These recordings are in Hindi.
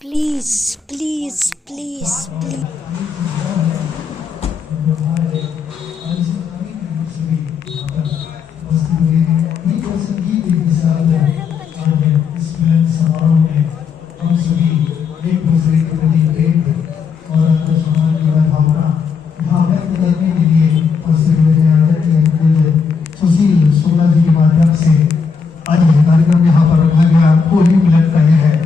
Please please please please. Sushil Shukla ji के माध्यम से आज यह कार्यक्रम यहाँ पर रखा गया। होली मिलन का यह है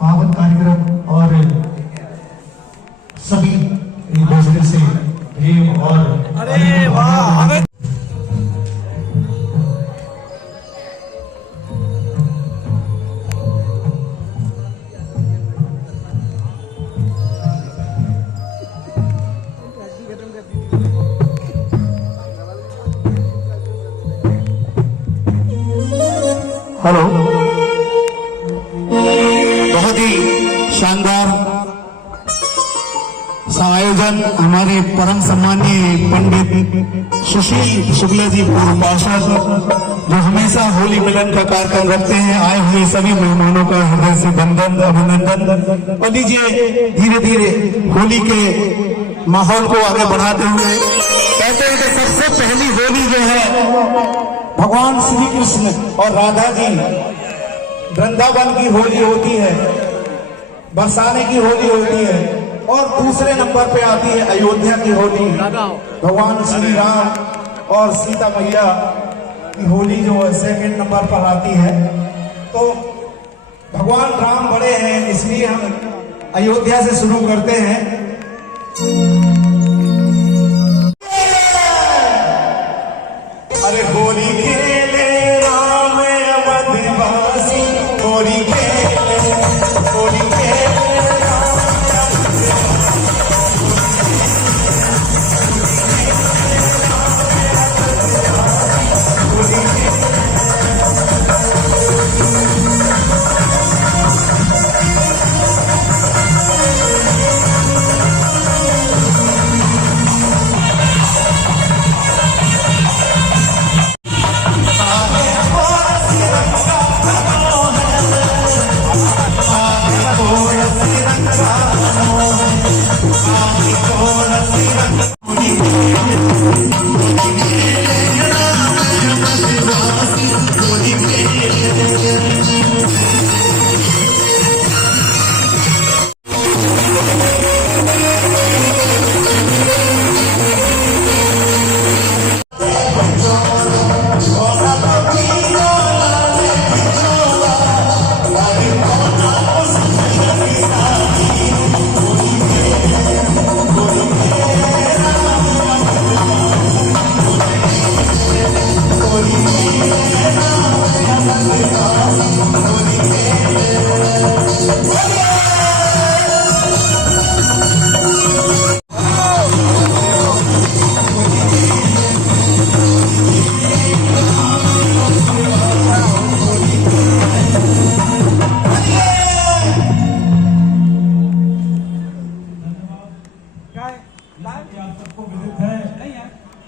पावन कार्यक्रम और सभी एक दूसरे से प्रेम और अरे वाह। हेलो, बहुत ही शानदार समायोजन हमारे परम सम्मानीय पंडित सुशील शुक्ला जी पूर्व पार्षद, जो हमेशा होली मिलन का कार्यक्रम रखते हैं। आए हुए सभी मेहमानों का हृदय से वंदन अभिनंदन। और लीजिए धीरे धीरे होली के माहौल को आगे बढ़ाते हुए कहते हैं कि सबसे पहली होली जो है भगवान श्री कृष्ण और राधा जी वृंदावन की होली होती है, बरसाने की होली होती है। और दूसरे नंबर पे आती है अयोध्या की होली, भगवान श्री राम और सीता मैया की होली जो है सेकंड नंबर पर आती है। तो भगवान राम बड़े हैं, इसलिए हम अयोध्या से शुरू करते हैं। अरे होली खेले राम अवधवासी, होली खेले, होली खेले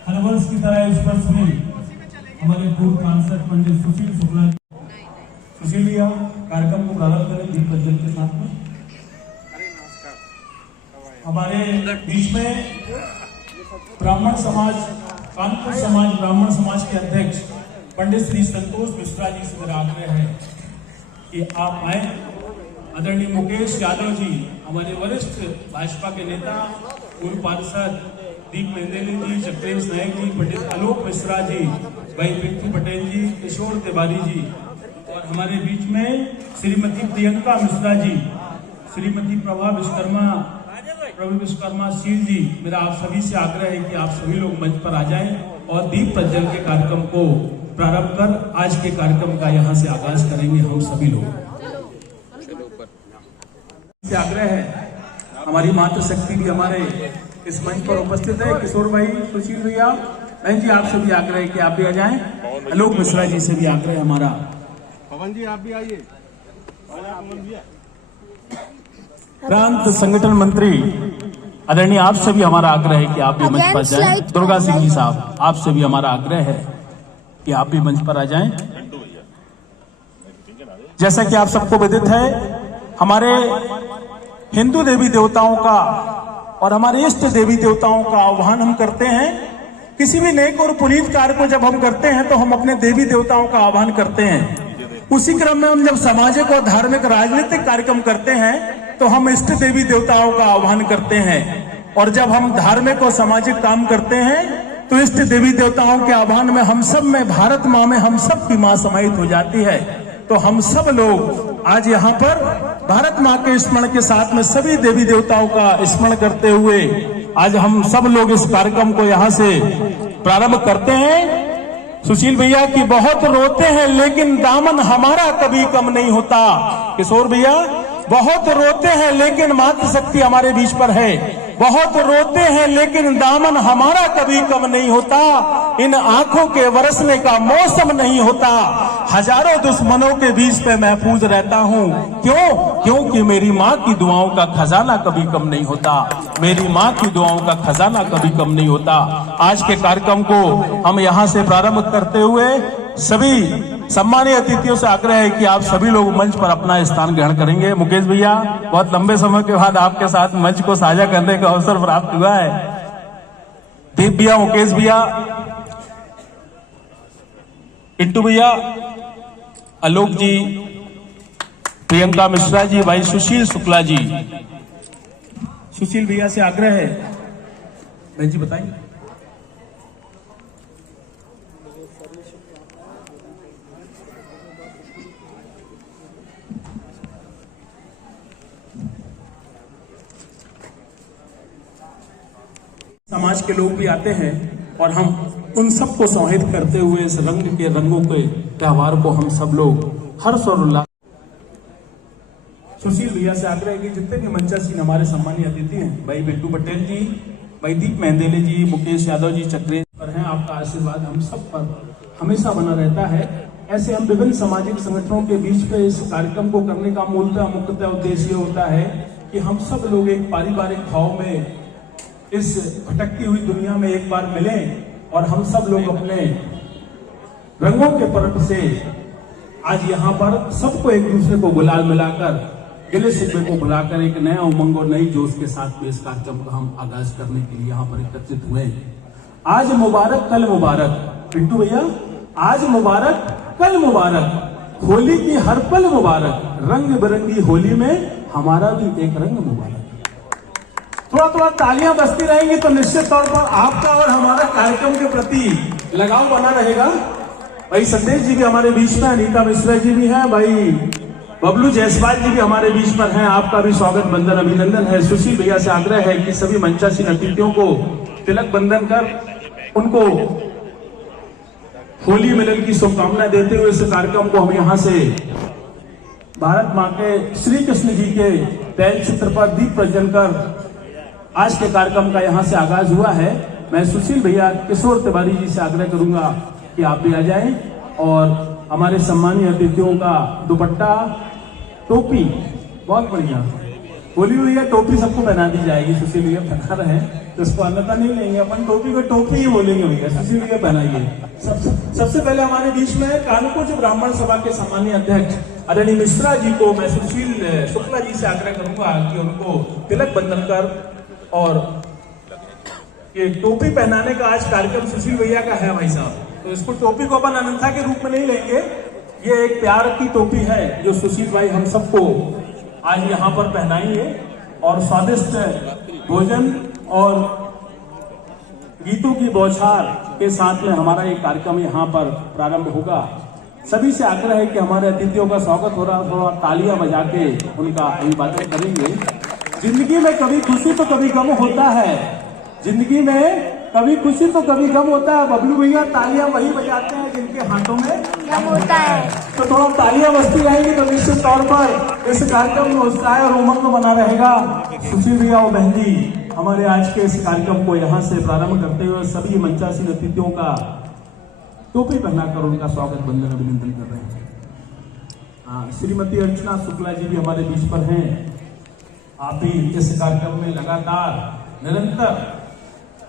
हर वर्ष की तरह इस वर्ष भी हमारे पूर्व सांसद पंडित सुशील शुक्ला सुशील भैया कार्यक्रम को प्रारंभ करें दीप प्रज्वलन के साथ में। हमारे बीच में ब्राह्मण समाज, कानपुर समाज ब्राह्मण समाज के अध्यक्ष पंडित श्री संतोष मिश्रा जी से मेरा आग्रह है कि आप आए। आदरणीय मुकेश यादव जी, हमारे वरिष्ठ भाजपा के नेता, पूर्व पार्षद दीप मेंदेली जी, चक्रेश नायक जी, पंडित आलोक मिश्रा जी, भाई पिंटू पटेल जी, किशोर तिवारी जी, और हमारे बीच में श्रीमती प्रियंका मिश्रा जी, श्रीमती प्रभा विश्वकर्मा शील जी। मेरा आप सभी से आग्रह है कि आप सभी लोग मंच पर आ जाएं और दीप प्रज्वलन के कार्यक्रम को प्रारंभ कर आज के कार्यक्रम का यहाँ से आगाज करेंगे हम सभी लोग। आग्रह है, हमारी मातृशक्ति भी हमारे इस मंच पर उपस्थित है। किशोर भाई, सुशील भैया, बहन जी, आप सभी आग्रह है कि आप भी आ जाएं। आलोक मिश्रा जी से भी आग्रह है हमारा। पवन जी आप भी आइए। प्रांत संगठन मंत्री आदरणीय आप से भी हमारा आग्रह है कि आप भी मंच पर जाएं। दुर्गा सिंह जी साहब, आप से भी हमारा आग्रह है कि आप भी मंच पर आ जाएं। जैसा कि आप सबको विदित है, हमारे हिंदू देवी देवताओं का और हमारे इष्ट देवी देवताओं का आह्वान हम करते हैं। किसी भी नेक और पुनीत कार्य को जब हम करते हैं तो हम अपने देवी देवताओं का आह्वान करते हैं। उसी क्रम में हम जब सामाजिक और धार्मिक राजनीतिक कार्यक्रम करते हैं तो हम इष्ट देवी देवताओं का आह्वान करते हैं। और जब हम धार्मिक और सामाजिक काम करते हैं तो इष्ट देवी देवताओं के आह्वान में हम सब में, भारत माँ में हम सब की माँ समाहित हो जाती है। तो हम सब लोग आज यहाँ पर भारत माँ के स्मरण के साथ में सभी देवी देवताओं का स्मरण करते हुए आज हम सब लोग इस कार्यक्रम को यहाँ से प्रारंभ करते हैं। सुशील भैया की बहुत रोते हैं लेकिन दामन हमारा कभी कम नहीं होता। किशोर भैया बहुत रोते हैं लेकिन मातृशक्ति हमारे बीच पर है। बहुत रोते हैं लेकिन दामन हमारा कभी कम नहीं होता। इन आंखों के बरसने का मौसम नहीं होता। हजारों दुश्मनों के बीच पे महफूज रहता हूँ। क्यों? क्योंकि मेरी माँ की दुआओं का खजाना कभी कम नहीं होता। मेरी माँ की दुआओं का खजाना कभी कम नहीं होता। आज के कार्यक्रम को हम यहाँ से प्रारंभ करते हुए सभी सम्मानीय अतिथियों से आग्रह है कि आप सभी लोग मंच पर अपना स्थान ग्रहण करेंगे। मुकेश भैया, बहुत लंबे समय के बाद आपके साथ मंच को साझा करने का अवसर प्राप्त हुआ है। दीप भैया, मुकेश भैया, पिंटू भैया, आलोक जी, प्रियंका मिश्रा जी, भाई सुशील शुक्ला जी। सुशील भैया से आग्रह है, भाई जी बताएंगे। समाज के लोग भी आते हैं और हम उन सबको समाहित करते हुए इस रंग के रंगों के त्योहार को हम सब लोग हर्ष और उल्लास। सुशील भैया से आग्रह है कि जितने भी मंचासीन हमारे सम्मानीय अतिथि हैं, भाई बिट्टू पटेल जी, भाई दीप मेहंदेले जी, मुकेश यादव जी चक्रेश पर हैं, आपका आशीर्वाद हम सब पर हमेशा बना रहता है। ऐसे हम विभिन्न सामाजिक संगठनों के बीच पे इस कार्यक्रम को करने का मुख्यतः उद्देश्य होता है कि हम सब लोग एक पारिवारिक भाव में इस भटकती हुई दुनिया में एक बार मिलें और हम सब लोग अपने रंगों के पर्व से आज यहाँ पर सबको एक दूसरे को गुलाल मिलाकर, गिले शिकवे को भुलाकर एक नया उमंग और नई जोश के साथ में इस कार्यक्रम का हम आगाज करने के लिए यहाँ पर एकत्रित हुए। आज मुबारक कल मुबारक, पिंटू भैया, आज मुबारक कल मुबारक, होली की हर पल मुबारक, रंग बिरंगी होली में हमारा भी एक रंग मुबारक। थोड़ा तालियां बजती रहेंगी तो निश्चित तौर पर आपका और हमारा कार्यक्रम के प्रति लगाव बना रहेगा। भाई संदेश जी भी हमारे बीच में, अनीता मिश्रा जी भी हैं, भाई बबलू जायसवाल जी भी हमारे बीच पर हैं, आपका भी स्वागत बंदन अभिनंदन है। सुशील भैया से आग्रह है कि सभी मंचासीन अतिथियों को तिलक बंधन कर उनको होली मिलन की शुभकामनाएं देते हुए इस कार्यक्रम को हम यहाँ से भारत माँ के श्री कृष्ण जी के तैल चित्र पर दीप प्रज्वलन कर आज के कार्यक्रम का यहाँ से आगाज हुआ है। मैं सुशील भैया, किशोर तिवारी जी से आग्रह करूंगा कि आप भी आ जाएं और हमारे सम्मानीय अतिथियों का दुपट्टा, टोपी, बहुत बढ़िया बोली हुई है, टोपी सबको पहना दी जाएगी। सुशील भैया पहना रहे हैं तो इसको अन्यथा नहीं लेंगे, अपन टोपी को टोपी ही बोलेंगे भैया। सुशील भैया पहनाइए। सबसे पहले हमारे बीच में कानपुर ब्राह्मण सभा के सम्मानीय अध्यक्ष आदरणीय मिश्रा जी को मैं सुशील शुक्ला जी से आग्रह करूंगा कि उनको तिलक बंधन कर और ये टोपी पहनाने का आज कार्यक्रम सुशील भैया का है भाई साहब, तो इसको टोपी को अपन अनंथा के रूप में नहीं लेंगे। ये एक प्यार की टोपी है जो सुशील भाई हम सबको आज यहाँ पर पहनाएंगे और स्वादिष्ट भोजन और गीतों की बौछार के साथ में हमारा ये कार्यक्रम यहाँ पर प्रारंभ होगा। सभी से आग्रह है कि हमारे अतिथियों का स्वागत हो रहा, थोड़ा तालियां बजा के उनका अभिवादन करेंगे। जिंदगी में कभी खुशी तो कभी गम होता है, जिंदगी में कभी खुशी तो कभी गम होता है। बबलू भैया तालियां वही बजाते हैं जिनके हाथों में गम होता है। तो थोड़ा तालियां बजती रहेंगी तो निश्चित तौर पर इस कार्यक्रम में उत्साह और उमंग बना रहेगा। सुशील भैया और बहन जी हमारे आज के इस कार्यक्रम को यहाँ से प्रारंभ करते हुए सभी मंचासीन अतिथियों का टोपी पहनाकर उनका स्वागत बंदन अभिनंदन कर रहे हैं। श्रीमती अर्चना शुक्ला जी भी हमारे बीच पर हैं। आप भी इस कार्यक्रम में लगातार निरंतर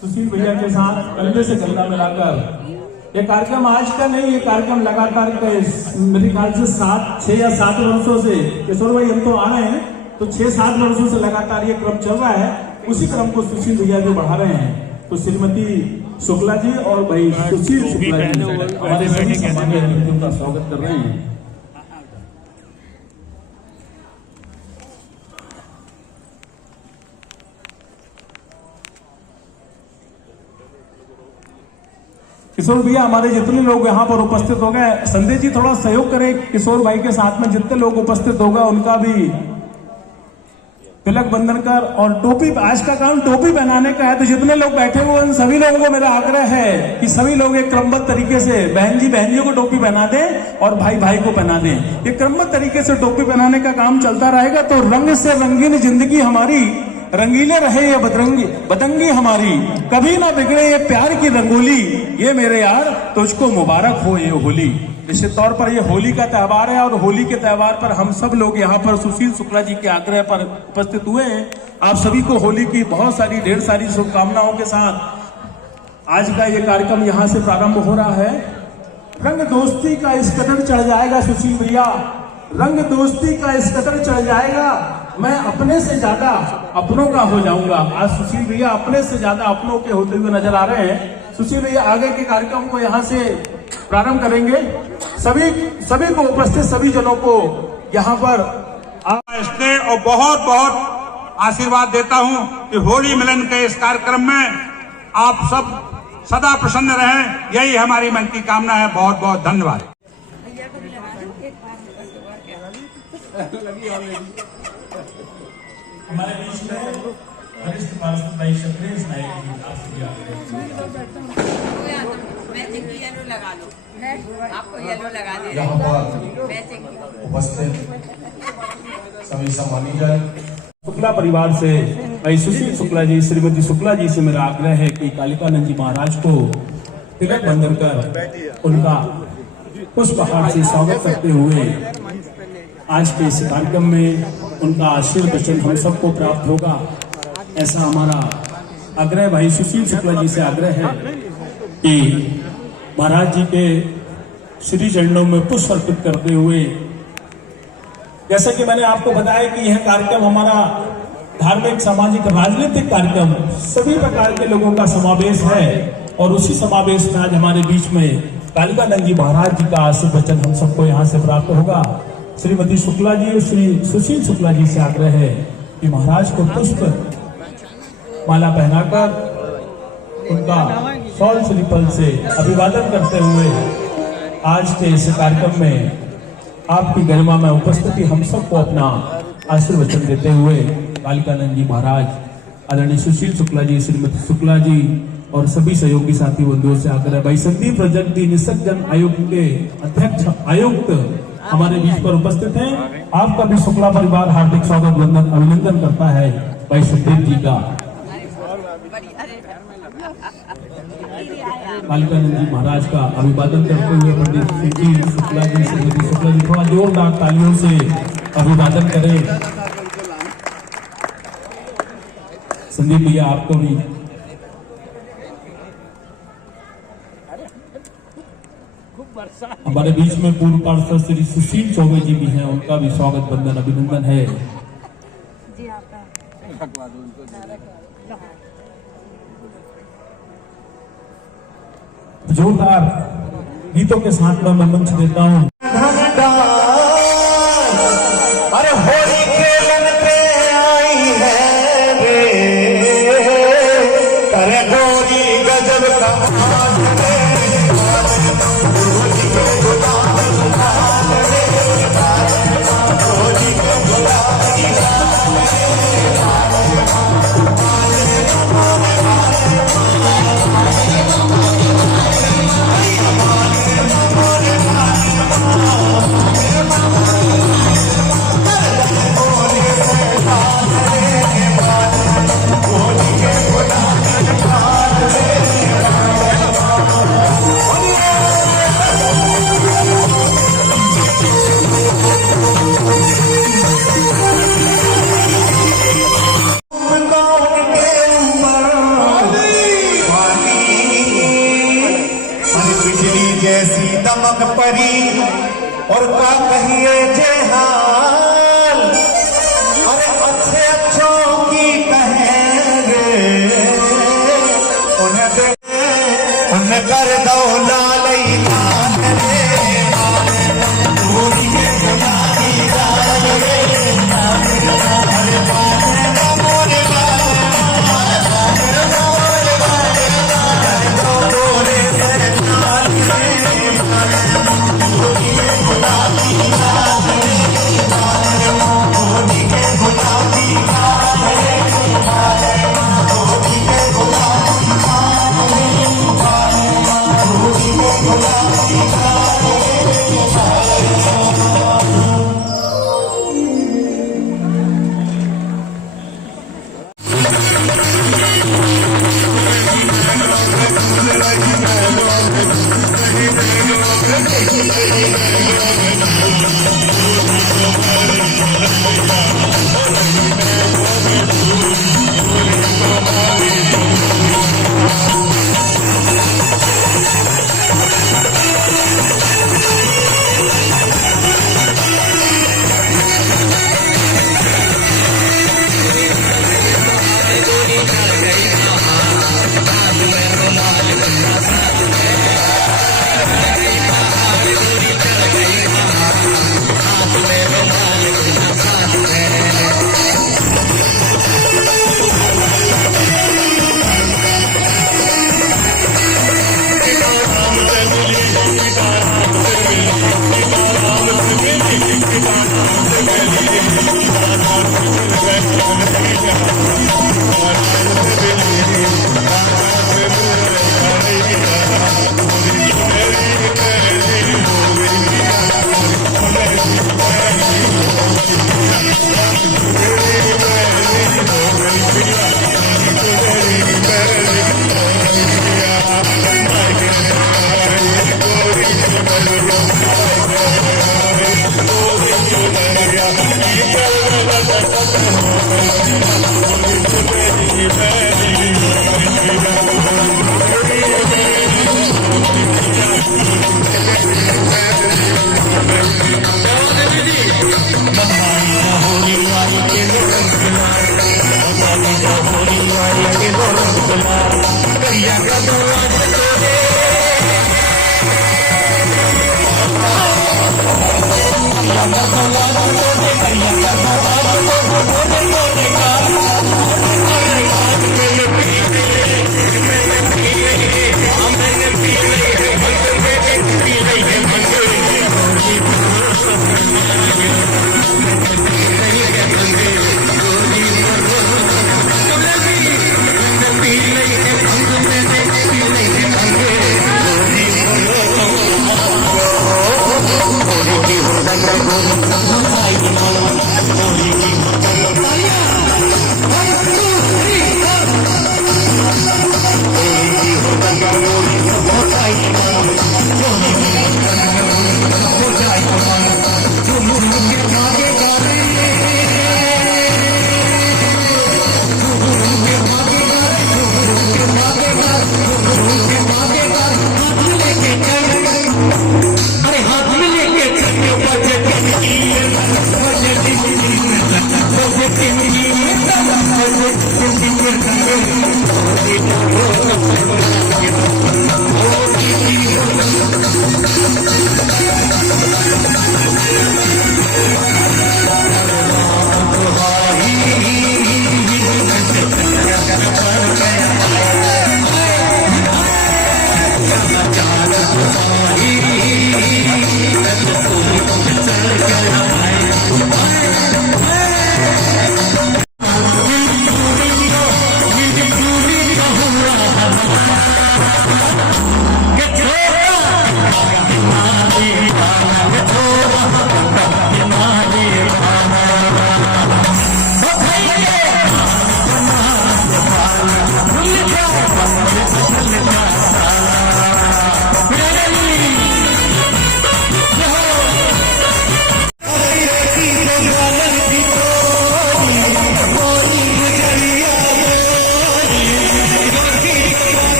सुशील भैया के साथ कंधे से कंधा मिलाकर ये कार्यक्रम आज का नहीं, ये कार्यक्रम लगातार मेरे ख्याल से 6 या 7 वर्षों से, किशोर भाई हम तो आ रहे हैं तो 6-7 वर्षों से लगातार ये क्रम चल रहा है। उसी क्रम को सुशील भैया जो बढ़ा रहे हैं, तो श्रीमती शुक्ला जी और भाई सुशील शुक्ला जी हमारे सभी सम्मानीय अतिथियों का स्वागत कर रहे हैं। किशोर भैया हमारे जितने लोग यहाँ पर उपस्थित हो गए, संजय जी थोड़ा सहयोग करें किशोर भाई के साथ में, जितने लोग उपस्थित हो गए उनका भी तिलक बंधन कर और टोपी, आज का काम टोपी पहनाने का है। तो जितने लोग बैठे हुए उन सभी लोगों को मेरा आग्रह है कि सभी लोग एक क्रमबद्ध तरीके से बहन जी को टोपी पहना दें और भाई भाई को पहना दें। ये क्रमबद्ध तरीके से टोपी पहनाने का काम चलता रहेगा तो रंग से रंगीन जिंदगी हमारी, रंगीले रहे ये बदंगी हमारी, कभी ना बिगड़े ये प्यार की रंगोली, ये मेरे यार तुझको मुबारक हो ये होली। निश्चित तौर पर ये होली का त्योहार है और होली के त्योहार पर हम सब लोग यहाँ पर सुशील शुक्ला जी के आग्रह पर उपस्थित हुए हैं। आप सभी को होली की बहुत सारी ढेर सारी शुभकामनाओं के साथ आज का ये कार्यक्रम यहाँ से प्रारंभ हो रहा है। रंग दोस्ती का इस कदर चढ़ जाएगा सुशील भैया, रंग दोस्ती का इस कदर चढ़ जाएगा, मैं अपने से ज्यादा अपनों का हो जाऊंगा। आज सुशील भैया अपने से ज्यादा अपनों के होते हुए नजर आ रहे हैं। सुशील भैया आगे के कार्यक्रम को यहाँ से प्रारंभ करेंगे। सभी को उपस्थित सभी जनों को यहाँ पर स्नेह और बहुत बहुत आशीर्वाद देता हूँ कि होली मिलन के इस कार्यक्रम में आप सब सदा प्रसन्न रहें, यही हमारी मन की कामना है। बहुत बहुत धन्यवाद। हमारे बीच में वरिष्ठ पार्षद भाई शक्रेश नायक जी आपसे येलो लगा लो, आपको येलो लगा दे। यहाँ पर उपस्थित सभी सम्मानीय शुक्ला परिवार से भाई सुशील शुक्ला जी, श्रीमती शुक्ला जी से मेरा आग्रह है कि कालिकानंद जी महाराज को तिलक बंधन कर उनका पुष्पहार से स्वागत करते हुए आज के इस कार्यक्रम में उनका आशीर्वाद वचन हम सबको प्राप्त होगा, ऐसा हमारा आग्रह भाई सुशील शुक्ला जी से आग्रह है कि महाराज जी के श्री चरणों में पुष्प अर्पित करते हुए, जैसा कि मैंने आपको बताया कि यह कार्यक्रम हमारा धार्मिक, सामाजिक, राजनीतिक कार्यक्रम सभी प्रकार के लोगों का समावेश है और उसी समावेश में आज हमारे बीच में कालिकानंद जी महाराज जी का आशीर्वाद वचन हम सबको यहाँ से प्राप्त होगा। श्रीमती शुक्ला जी और श्री सुशील शुक्ला जी से आग्रह है कि महाराज को पुष्प माला पहनाकर उनका शॉल श्रीफल से अभिवादन करते हुए आज के इस कार्यक्रम में आपकी गरिमा में उपस्थिति हम सबको अपना आशीर्वाद वचन देते हुए कालिकानंद जी महाराज, आदरणीय सुशील शुक्ला जी, श्रीमती शुक्ला जी और सभी सहयोगी साथी बंधुओं से आग्रह भाई संदीप प्रजापति निसर्जन आयोग के अध्यक्ष आयुक्त हमारे बीच पर उपस्थित हैं। आपका भी शुक्ला परिवार हार्दिक स्वागत अभिनंदन करता है भाई संदीप जी का। कालिकानंद जी महाराज का अभिवादन करते हुए पंडित सुशील शुक्ला जी, श्रीमती शुक्ला जी थोड़ा जोरदार तालियों से अभिवादन करें। संदीप भैया आपको भी हमारे बीच में पूर्व पार्षद श्री सुशील चौबे जी भी हैं, उनका भी स्वागत बंदन अभिनंदन है। जोरदार गीतों के साथ में मैं मंच देता हूँ। अरे होली खेलन पे आई है रे, करे गोरी गजब कमाल रे, होली के गुलाल लाल रे, होली के गुलाल तालियां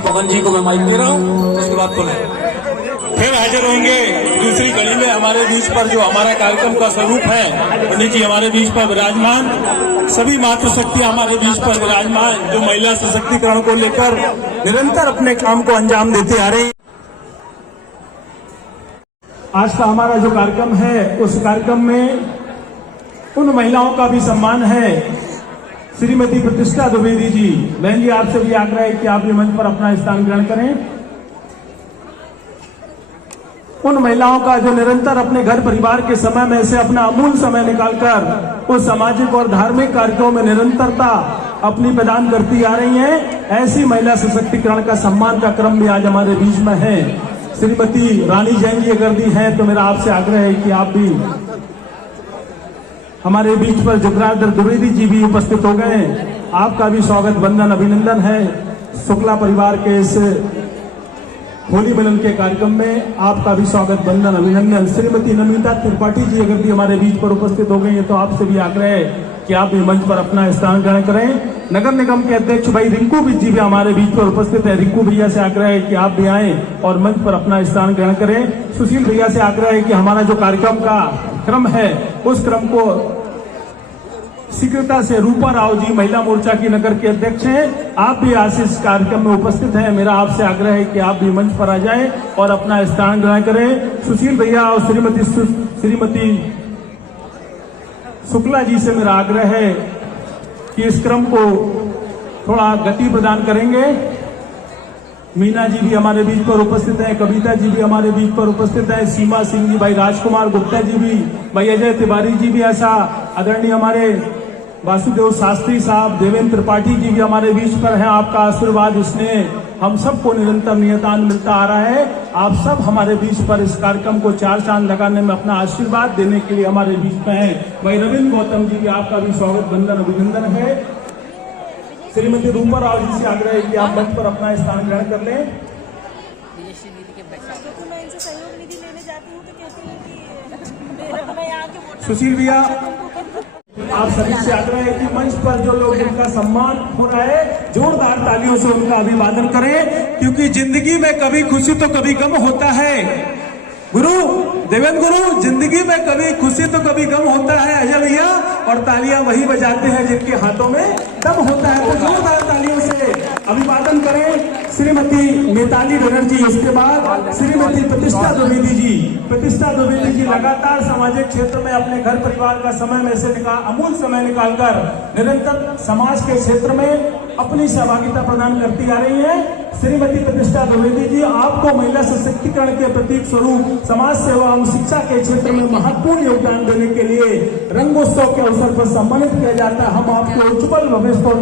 पवन जी को मैं माइक दे रहा हूँ, उसके बाद बोले फिर हाजिर होंगे दूसरी कड़ी में। हमारे बीच पर जो हमारा कार्यक्रम का स्वरूप है, पंडित जी हमारे बीच पर विराजमान, सभी मातृशक्तियां हमारे बीच पर विराजमान, जो महिला सशक्तिकरण को लेकर निरंतर अपने काम को अंजाम देते आ रहे हैं। आज का हमारा जो कार्यक्रम है, उस कार्यक्रम में उन महिलाओं का भी सम्मान है। श्रीमती प्रतिष्ठा द्विवेदी जी, बहन जी आपसे भी आग्रह है कि आप भी मंच पर अपना स्थान ग्रहण करें। उन महिलाओं का जो निरंतर अपने घर परिवार के समय में से अपना अमूल्य समय निकालकर उस सामाजिक और धार्मिक कार्यक्रमों में निरंतरता अपनी प्रदान करती आ रही हैं, ऐसी महिला सशक्तिकरण का सम्मान का क्रम भी आज हमारे बीच में है। श्रीमती रानी जैन जी अगर दी हैं तो मेरा आपसे आग्रह है कि आप भी हमारे बीच पर जुगराधर द्विवेदी जी भी उपस्थित हो गए। आपका भी स्वागत वंदन अभिनंदन है। शुक्ला परिवार के इस होली मिलन के कार्यक्रम में आपका भी स्वागत वंदन अभिनंदन। श्रीमती नमिता त्रिपाठी जी अगर भी हमारे बीच पर उपस्थित हो गई है तो आपसे भी आग्रह है कि आप भी मंच पर अपना स्थान ग्रहण करें। नगर निगम के अध्यक्ष भाई रिंकू जी भी हमारे बीच पर उपस्थित है। रिंकू भैया से आग्रह है कि आप भी आएं और मंच पर अपना स्थान ग्रहण करें। सुशील भैया से आग्रह है कि हमारा जो कार्यक्रम का क्रम है, उस क्रम को शीघ्रता से रूपा राव जी महिला मोर्चा की नगर के अध्यक्ष हैं, आप भी आज इस कार्यक्रम में उपस्थित हैं। मेरा आपसे आग्रह है कि आप भी मंच पर आ जाएं और अपना स्थान ग्रहण करें। सुशील भैया और श्रीमती शुक्ला जी से मेरा आग्रह है कि इस क्रम को थोड़ा गति प्रदान करेंगे। मीना जी भी हमारे बीच पर उपस्थित हैं, कविता जी भी हमारे बीच पर उपस्थित हैं, सीमा सिंह जी, भाई राजकुमार गुप्ता जी भी, भाई अजय तिवारी जी भी, ऐसा आदरणीय हमारे वासुदेव शास्त्री साहब, देवेंद्र त्रिपाठी जी भी हमारे बीच पर हैं। आपका आशीर्वाद स्नेह हम सबको निरंतर नियतान मिलता आ रहा है। आप सब हमारे बीच पर इस कार्यक्रम को चार चांद लगाने में अपना आशीर्वाद देने के लिए हमारे बीच में हैं। भाई रविंद्र गौतम जी भी आपका भी स्वागत वंदन अभिनंदन है। श्रीमती रूपा राव जी से आग्रह है कि आप मंच पर अपना स्थान ग्रहण कर लें। मैं इनसे सहयोग निधि लेने जाती हूँ तो कहती हैं कि मैं यहाँ के सुशील भैया आप सभी से आग्रह है कि मंच पर जो लोग जिनका सम्मान हो रहा है, जोरदार तालियों से उनका अभिवादन करें, क्योंकि जिंदगी में कभी खुशी तो कभी गम होता है। गुरु देवेंद्र गुरु, जिंदगी में कभी खुशी तो कभी गम होता है अजय भैया, और तालियां वही बजाते हैं जिनके हाथों में दम होता है। तो जोरदार तालियों से अभिवादन करें श्रीमती मिताली बनर्जी, इसके बाद श्रीमती प्रतिष्ठा द्विवेदी जी। प्रतिष्ठा द्विवेदी जी लगातार सामाजिक क्षेत्र में अपने घर परिवार का समय में से अमूल्य समय निकालकर निरंतर समाज के क्षेत्र में अपनी सहभागिता प्रदान करती आ रही है। श्रीमती प्रतिष्ठा द्विवेदी जी, आपको महिला सशक्तिकरण के प्रतीक स्वरूप समाज सेवा एवं शिक्षा के क्षेत्र में महत्वपूर्ण योगदान देने के लिए रंगोत्सव के अवसर पर सम्मानित किया जाता है। हम आपको उज्जवल भविष्य और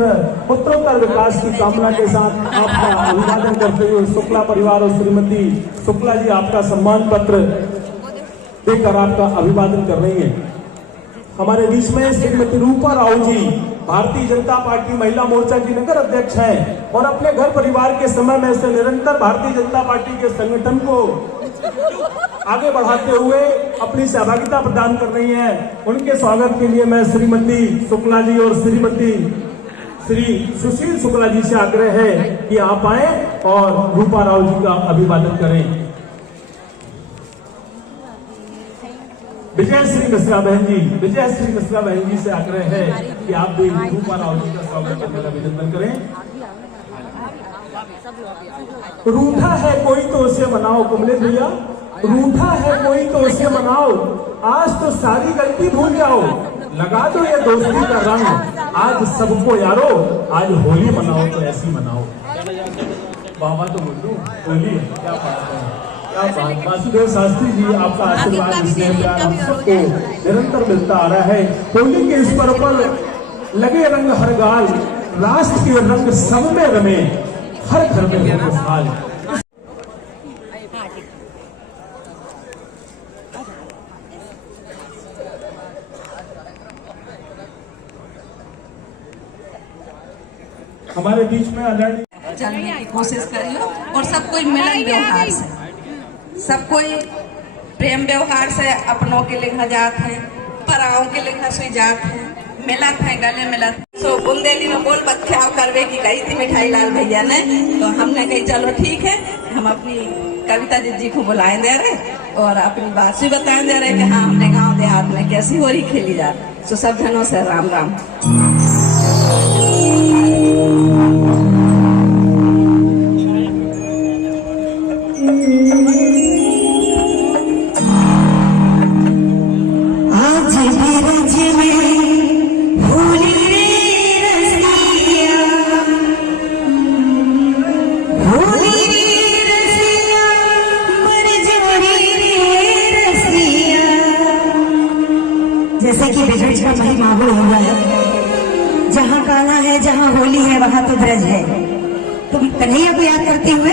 उत्तरोत्तर विकास की कामना के साथ आपका अभिवादन करते हुए शुक्ला परिवार और श्रीमती शुक्ला जी आपका सम्मान पत्र देकर आपका अभिवादन कर रही है। हमारे बीच में श्रीमती रूपा राव जी भारतीय जनता पार्टी महिला मोर्चा की नगर अध्यक्ष हैं और अपने घर परिवार के समय में से निरंतर भारतीय जनता पार्टी के संगठन को आगे बढ़ाते हुए अपनी सहभागिता प्रदान कर रही हैं। उनके स्वागत के लिए मैं श्रीमती शुक्ला जी और श्रीमती श्री सुशील शुक्ला जी से आग्रह है कि आप आए और रूपा राव जी का अभिवादन करें। विजय श्री मिश्रा बहन जी से आग्रह है कि आप भी रूपा राव जी का स्वागत करने का अभिनंदन करें। रूठा है कोई तो उसे मनाओ, कमलेश भैया, रूठा है कोई तो उसे मनाओ, आज तो सारी गलती भूल जाओ, लगा दो ये दोस्ती का रंग, आज सबको यारो, आज होली मनाओ तो ऐसी मनाओ। बाबा तो बोलूं होली क्या बात है, क्या बात। वासुदेव शास्त्री जी आपका आशीर्वाद स्नेह प्यार हम सबको निरंतर मिलता आ रहा है। होली के इस पर्व पर लगे रंग हर गाल, राष्ट्र के रंग सब में रमे, हर घर में हो खुशहाल। हमारे बीच में चलने की कोशिश करियो और सब कोई मिलन व्यवहार से, सब कोई प्रेम व्यवहार से अपनों के लेखा जात है, पराओं के लेखा से जात है, मिलत है, गले मिलत। सो बुंदेली में बोल बख्याव करवे की कही थी मिठाई लाल भैया ने, तो हमने कही चलो ठीक है, हम अपनी कविता जी को बुलाए दे रहे और अपनी बात भी बताए दे रहे कि हाँ हमने गांव देहात में कैसी होली खेली जा। तो सब जनों से राम राम। जैसे कि ब्रज का महिमा हो हुआ है, जहाँ कान्हा है जहाँ होली है वहाँ तो ब्रज है। तो कन्हैया को याद करते हुए